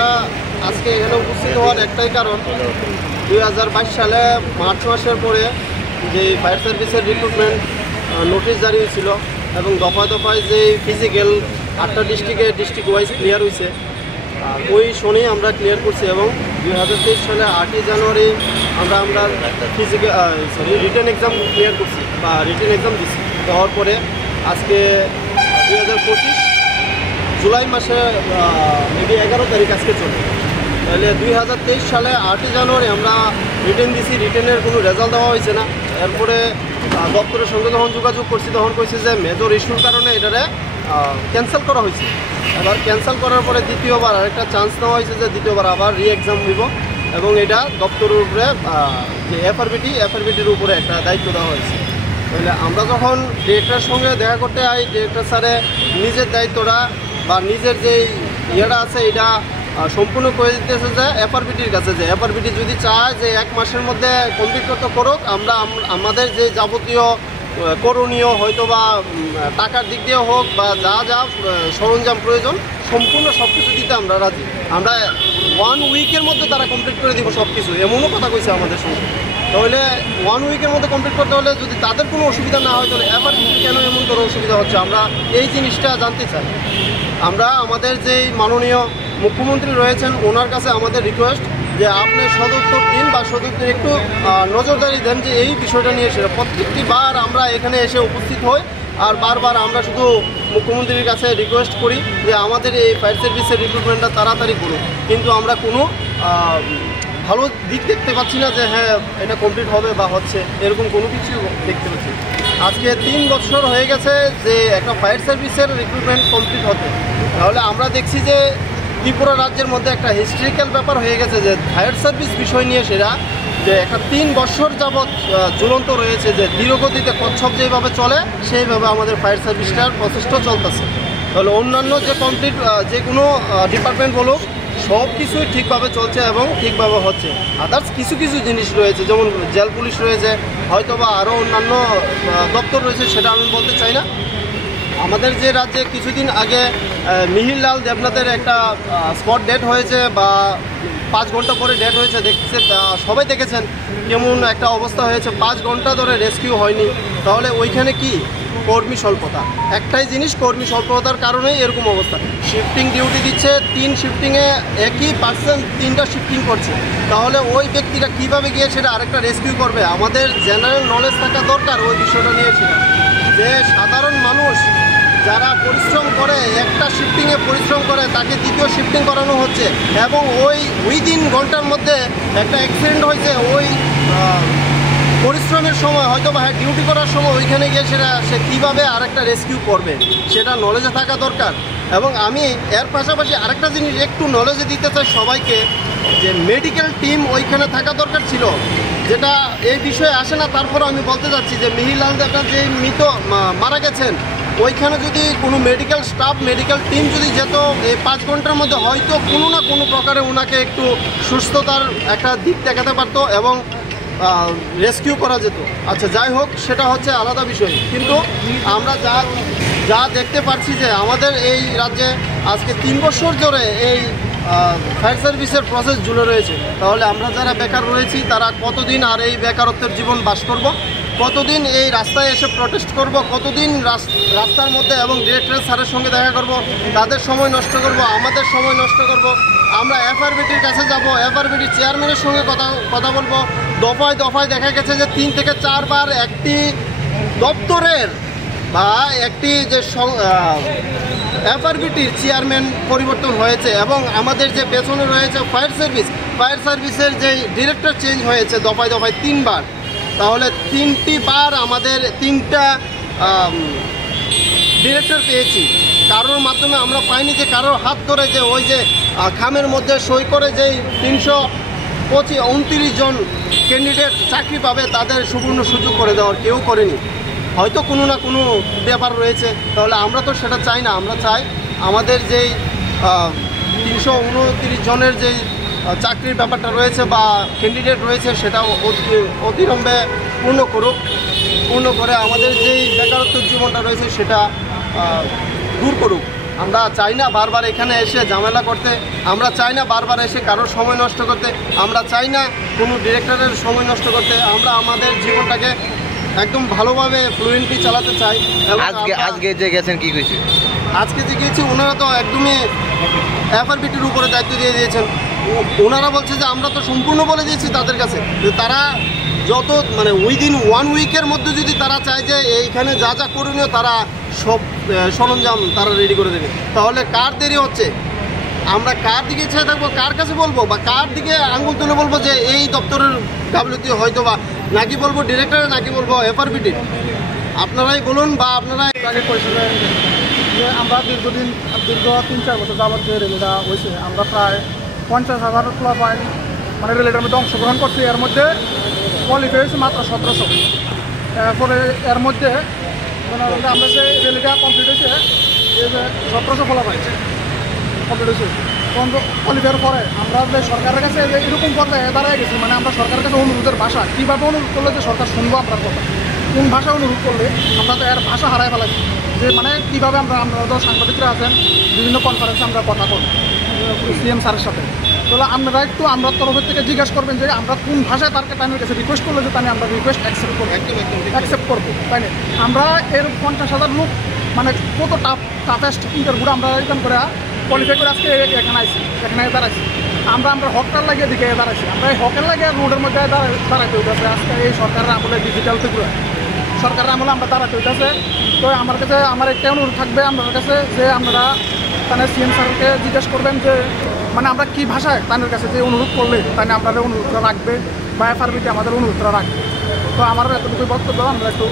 আমরা আজকে এখানে উপস্থিত হওয়ার একটাই কারণ, 2022 সালে মার্চ মাসের পরে যে ফায়ার সার্ভিসের রিক্রুটমেন্ট নোটিশ জারি হয়েছিল এবং দফায় দফায় যে ফিজিক্যাল 8টা ডিস্ট্রিক্ট ওয়াইজ ক্লিয়ার হয়েছে, ওই শোনেই আমরা ক্লিয়ার করছি এবং 2023 সালে 8ই জানুয়ারি আমরা রিটেন এক্সাম ক্লিয়ার করছি বা রিটেন এক্সাম দিচ্ছি। দেওয়ার পরে আজকে 2025 জুলাই মাসে মেবি 11 তারিখ আজকে চলে, তাহলে 2023 সালে 8ই জানুয়ারি আমরা রিটেন দিছি। রিটেনের কোনো রেজাল্ট দেওয়া হয়েছে না। এরপরে দপ্তরের সঙ্গে যখন যোগাযোগ করছি তখন কইছে যে মেজর ইস্যুর কারণে এটারে ক্যান্সেল করা হয়েছে। এবার ক্যান্সেল করার পরে দ্বিতীয়বার আরেকটা চান্স নেওয়া হয়েছে যে দ্বিতীয়বার আবার এক্সাম দিব এবং এটা দপ্তরের উপরে যে এফআরবিটির উপরে একটা দায়িত্ব দেওয়া হয়েছে। তাহলে আমরা যখন ডিরেক্টরের সঙ্গে দেখা করতে যাই, ডিরেক্টর স্যারে নিজের দায়িত্বটা বা নিজের যে ইয়েটা আছে এটা সম্পূর্ণ করে দিতেছে যে এফআরবিটির কাছে, যে এফআরবিটি যদি চায় যে 1 মাসের মধ্যে কমপ্লিট করতে করুক, আমরা আমাদের যে যাবতীয় করণীয় হয়তো বা টাকার দিক দিয়ে হোক বা যা যা সরঞ্জাম প্রয়োজন সম্পূর্ণ সব কিছু দিতে আমরা রাজি। আমরা 1 উইকের মধ্যে তারা কমপ্লিট করে দিব সব কিছু, এমনও কথা কইছে আমাদের সঙ্গে। তাহলে 1 উইকের মধ্যে কমপ্লিট করতে হলে যদি তাদের কোনো অসুবিধা না হয় তাহলে এফআরবিটি কেন এমন করে অসুবিধা হচ্ছে, আমরা এই জিনিসটা জানতে চাই। আমরা আমাদের যেই মাননীয় মুখ্যমন্ত্রী রয়েছেন ওনার কাছে আমাদের রিকোয়েস্ট যে আপনি সদুত্তর দিন বা সদুত্তর একটু নজরদারি দেন যে এই বিষয়টা নিয়ে সেটা প্রত্যেকটি বার আমরা এখানে এসে উপস্থিত হই আর বারবার আমরা শুধু মুখ্যমন্ত্রীর কাছে রিকোয়েস্ট করি যে আমাদের এই ফায়ার সার্ভিসের রিক্রুটমেন্টটা তাড়াতাড়ি করুন, কিন্তু আমরা কোনো ভালো দিক দেখতে পাচ্ছি না যে হ্যাঁ এটা কমপ্লিট হবে বা হচ্ছে, এরকম কোনো কিছু দেখতে পাচ্ছি। আজকে 3 বছর হয়ে গেছে যে একটা ফায়ার সার্ভিসের রিক্রুটমেন্ট কমপ্লিট হতে, তাহলে আমরা দেখছি যে ত্রিপুরা রাজ্যের মধ্যে একটা হিস্ট্রিক্যাল ব্যাপার হয়ে গেছে যে ফায়ার সার্ভিস বিষয় নিয়ে সেটা যে একটা 3 বছর যাবৎ ঝুলন্ত রয়েছে, যে ধীরগতিতে কচ্ছপ যেভাবে চলে সেইভাবে আমাদের ফায়ার সার্ভিসটার প্রচেষ্টা চলতেছে। তাহলে অন্যান্য যে কমপ্লিট যে কোনো ডিপার্টমেন্ট বলুক সব কিছুই ঠিকভাবে চলছে এবং ঠিকভাবে হচ্ছে। আদার্স কিছু কিছু জিনিস রয়েছে, যেমন জেল পুলিশ রয়েছে, হয়তো বা আরও অন্যান্য দপ্তর রয়েছে, সেটা আমি বলতে চাই না। আমাদের যে রাজ্যে কিছুদিন আগে মিহিরলাল দেবনাথের একটা স্পট ডেট হয়েছে বা 5 ঘন্টা পরে ডেট হয়েছে, সবাই দেখেছেন কেমন একটা অবস্থা হয়েছে, 5 ঘন্টা ধরে রেস্কিউ হয়নি। তাহলে ওইখানে কি কর্মী স্বল্পতা, একটাই জিনিস, কর্মী স্বল্পতার কারণেই এরকম অবস্থা। শিফটিং ডিউটি দিচ্ছে, 3 শিফটিংয়ে একই পার্সন 3টা শিফটিং করছে, তাহলে ওই ব্যক্তিটা কীভাবে গিয়ে সেটা আরেকটা রেস্কিউ করবে? আমাদের জেনারেল নলেজ থাকা দরকার ওই বিষয়টা নিয়ে, সেটা যে সাধারণ মানুষ যারা পরিশ্রম করে, একটা শিফটিংয়ে পরিশ্রম করে, তাকে দ্বিতীয় শিফটিং করানো হচ্ছে এবং ওই উইদিন ঘন্টার মধ্যে একটা অ্যাক্সিডেন্ট হয়েছে, ওই পরিশ্রমের সময় হয়তো বা ডিউটি করার সময় ওইখানে গিয়ে সে কীভাবে আরেকটা রেস্কিউ করবে সেটা নলেজে থাকা দরকার। এবং আমি এর পাশাপাশি আরেকটা জিনিস একটু নলেজে দিতে চাই সবাইকে, যে মেডিকেল টিম ওইখানে থাকা দরকার ছিল, যেটা এই বিষয়ে আসে না। তারপরে আমি বলতে চাচ্ছি যে মিহিরলাল দেবনাথ যে মারা গেছেন, ওইখানে যদি কোনো মেডিকেল স্টাফ, মেডিকেল টিম যদি যেত এই 5 ঘন্টার মধ্যে হয়তো কোনো না কোনো প্রকারে ওনাকে একটু সুস্থতার একটা দিক দেখাতে পারতো এবং রেস্কিউ করা যেত। আচ্ছা যাই হোক, সেটা হচ্ছে আলাদা বিষয়, কিন্তু আমরা যা দেখতে পাচ্ছি যে আমাদের এই রাজ্যে আজকে 3 বছর ধরে এই ফায়ার সার্ভিসের প্রসেস ঝুলে রয়েছে। তাহলে আমরা যারা বেকার রয়েছি তারা কতদিন আর এই বেকারত্বের জীবন বাস করব, কতদিন এই রাস্তায় এসে প্রটেস্ট করব, কতদিন রাস্তার মধ্যে এবং ডিরেক্টর স্যারের সঙ্গে দেখা করব, তাদের সময় নষ্ট করব, আমাদের সময় নষ্ট করব। আমরা এফআরবিটির কাছে যাব, এফআরবিটির চেয়ারম্যানের সঙ্গে কথা বলবো। দফায় দফায় দেখা গেছে যে 3 থেকে 4 বার একটি দপ্তরের বা একটি যে এফআরবিটির চেয়ারম্যান পরিবর্তন হয়েছে এবং আমাদের যে পেছনে রয়েছে ফায়ার সার্ভিসের যে ডিরেক্টর চেঞ্জ হয়েছে দফায় দফায় 3 বার। তাহলে 3টি বার আমাদের 3টা ডিরেক্টর পেয়েছি, কারোর মাধ্যমে আমরা পাইনি যে কারোর হাত ধরে যে ওই যে খামের মধ্যে সই করে যেই 329 জন ক্যান্ডিডেট চাকরি পাবে তাদের সুবর্ণ সুযোগ করে দেওয়ার কেউ করেনি। হয়তো কোনো না কোনো ব্যাপার রয়েছে, তাহলে আমরা তো সেটা চাই না। আমরা চাই আমাদের যেই 329 জনের যেই চাকরির ব্যাপারটা রয়েছে বা ক্যান্ডিডেট রয়েছে সেটা অতিরম্বে পূর্ণ করে আমাদের যেই বেকারত্বের জীবনটা রয়েছে সেটা দূর করুক। আমরা চাই না বারবার এখানে এসে ঝামেলা করতে, আমরা চাই না বারবার এসে কারোর সময় নষ্ট করতে, আমরা চাই না কোনো ডিরেক্টরের সময় নষ্ট করতে। আমরা আমাদের জীবনটাকে একদম ভালোভাবে ফ্লুয়েন্টলি চালাতে চাই। আজকে যে গেছেন কি কইছে? আজকে যে গিয়েছি ওনারা তো একদমই এফআরবিটির উপরে দায়িত্ব দিয়ে দিয়েছেন। ওনারা বলছে যে আমরা তো সম্পূর্ণ বলে দিয়েছি তাদের কাছে যে তারা যত মানে উইদিন 1 উইকের মধ্যে যদি তারা চায় যে এইখানে যা যা করণীয় তারা সব সরঞ্জাম তারা রেডি করে দেবে। তাহলে কার দেরি হচ্ছে? আমরা কার দিকে ছেড়ে থাকবো, কার কাছে বলবো বা কার দিকে আঙুল তুলে বলবো যে এই দপ্তরের গাফলতি হয়তো বা, নাকি বলবো ডিরেক্টর, নাকি বলবো এফআরবিটি? আপনারাই বলুন বা আপনারাই আগে করেছিলেন যে আমরা দীর্ঘ 3-4 বছর যাবত যে রেলিটা হয়েছে আমরা প্রায় 50,000 পয়েন্ট মানে রেলিটার মধ্যে অংশগ্রহণ করছি। এর মধ্যে কোয়ালিফাই হয়েছে মাত্র 1700। এরপরে এর মধ্যে আমরা যে রেলিটা কমপ্লিট হয়েছে 1700 ফলাফল কমপ্লিট হয়েছে। কোয়ালিফাইয়ের পরে আমরা যে সরকারের কাছে যে এরকম পর্যায়ে দাঁড়ায় গেছি, মানে আমরা সরকারের কাছে অনুরোধের ভাষা কীভাবে অনুরোধ করলে যে সরকার শুনবো আপনার কথা, কোন ভাষা অনুরোধ করলে আমরা তো এর ভাষা হারাই ফেলাইছি। যে মানে কীভাবে আমরা তো সাংবাদিকরা আছেন, বিভিন্ন কনফারেন্সে আমরা কথা বলি সিএম স্যারের সাথে। তাহলে আপনারা একটু আমরা তরফের থেকে জিজ্ঞাসা করবেন যে আমরা কোন ভাষায় তার কাছে রিকোয়েস্ট করলে যে তাই আমরা রিকোয়েস্ট অ্যাকসেপ্ট করবো, তাই না? আমরা এর 50,000 লোক মানে কত টাফেস্ট ইন্টারভিউটা আমরা এখান করে কোয়ালিফাই করে আজকে এখানে আইসি, এখানে দাঁড়াইছি। আমরা হকটার লাগিয়ে দিকে দাঁড়াইছি। আমরা এই হকের লাগে রোডের মধ্যে দাঁড়াইতে হইতেছে। আজকে এই সরকারের আমলে ডিজিটাল ফিগুর সরকারের আমলে আমরা দাঁড়াতে হইতেছে। তো আমার কাছে আমার একটা অনুরোধ থাকবে আপনার কাছে যে আপনারা তাহলে সিএম স্যারকে জিজ্ঞেস করবেন যে মানে আমরা কী ভাষায় তাদের কাছে যে অনুরোধ করলে তাই আপনাদের অনুরোধটা রাখবে বা এফআরবিটি আমাদের অনুরোধটা রাখবে। তো আমার এতটুকু বক্তব্য আমরা একটু